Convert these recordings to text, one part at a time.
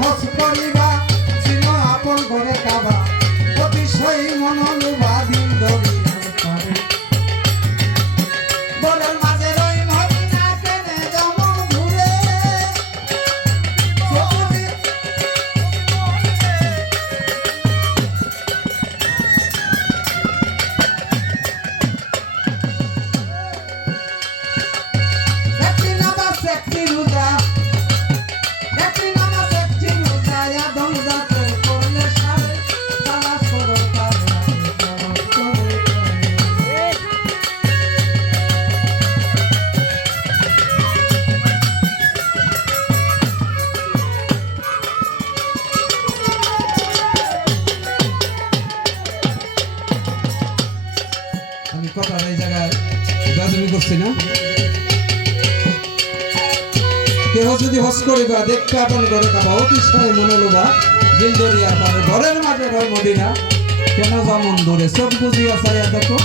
হস করিবা চিন আপন ঘরে কাবা অতিশয় মনোলুবা দিন দরিয়ার পারে বরের মাঝে রই মদিনা কেনে যেমন ঘুরে একটি নামাজ একটি রোজা একটি নামাজ একটি রোজা আদম জাতের করলে সারে তারা করো আমি কথা এই জায়গায় গাজমি করছি না কেহ যদি হস করিবা দেখতে আপন ঘরে কাবা অতিশয় মনোলোভা দিল দরিয়া পারে ঘরের মাঝে রয় মদিনা কেন যেমন দূরে চোখ বুঝিয়া চাইয়া দেখো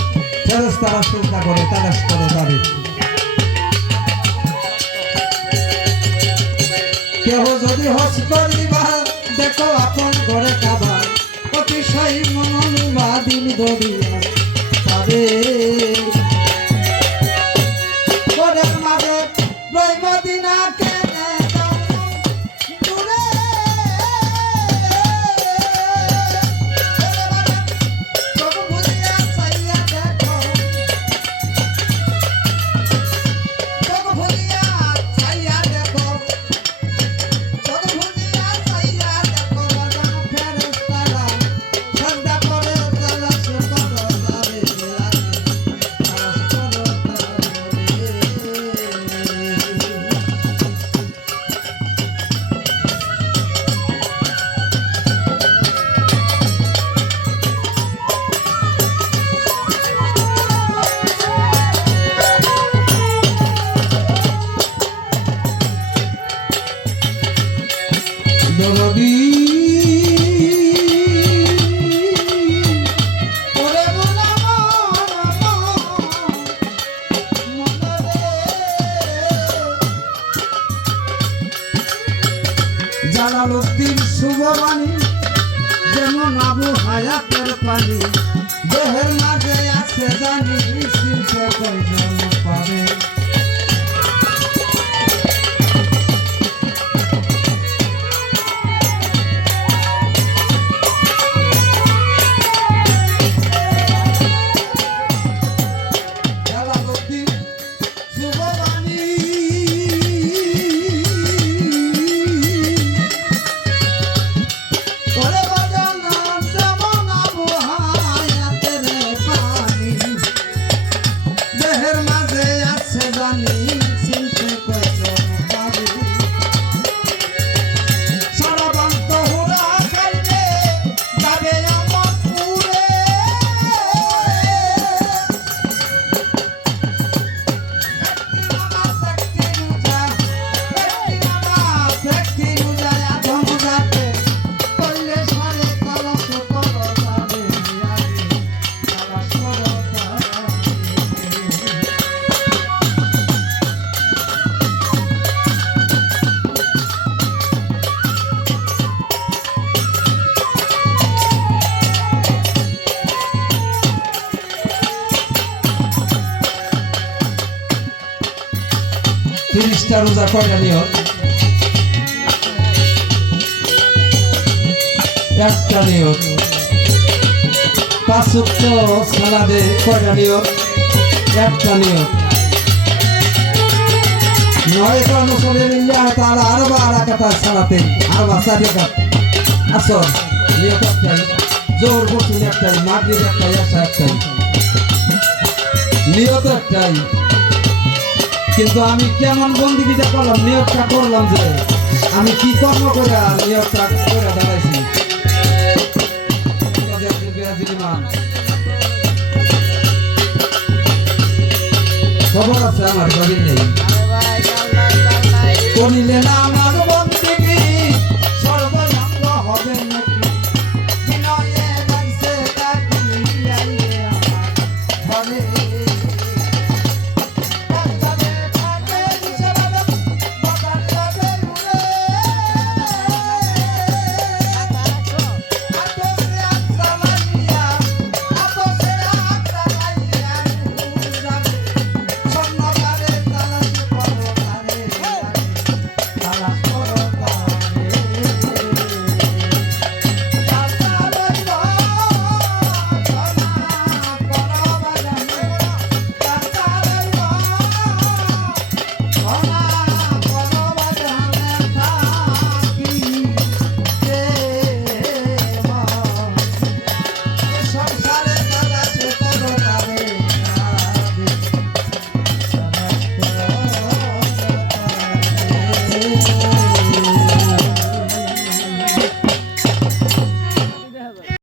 ফেরেশতারা চিন্তা করে তালাশ করে তারে কেহ যদি হস করিবা দেখো আপন ঘরে কাবা অতিশয় মনোলোভা দিল দরিয়া পারে ঘরের মাঝে রয় মদিনা জালালউদ্দিন শুভবাণী যেমন আবু হায়াতের পানি দেহের মাঝে আছে জানি চিনতে কয়জন পারে জালালউদ্দিন শুভবাণী তিরিশটা রোজা কয়টা নিয়ত একটা নিয়ত পাঁচ ওয়াক্ত সালাদে কয়টা নিয়ত একটা নিয়ত নয়টা অনুসরণে মিললে তারা আরবা রাকাত সালাতে আরবা চার রাকাত আসর নিয়ত একটাই জোহর গোসল একটাই মাগরিব একটাই এশা একটাই নিয়ত একটাই কিন্তু আমি কেমন বন্দিগিটা করলাম নিয়তটা করলাম যে আমি কি কর্ম করে নিয়তটা করে দাঁড়াইছি খবর আছে আমার বাড়ির নেই করিলে না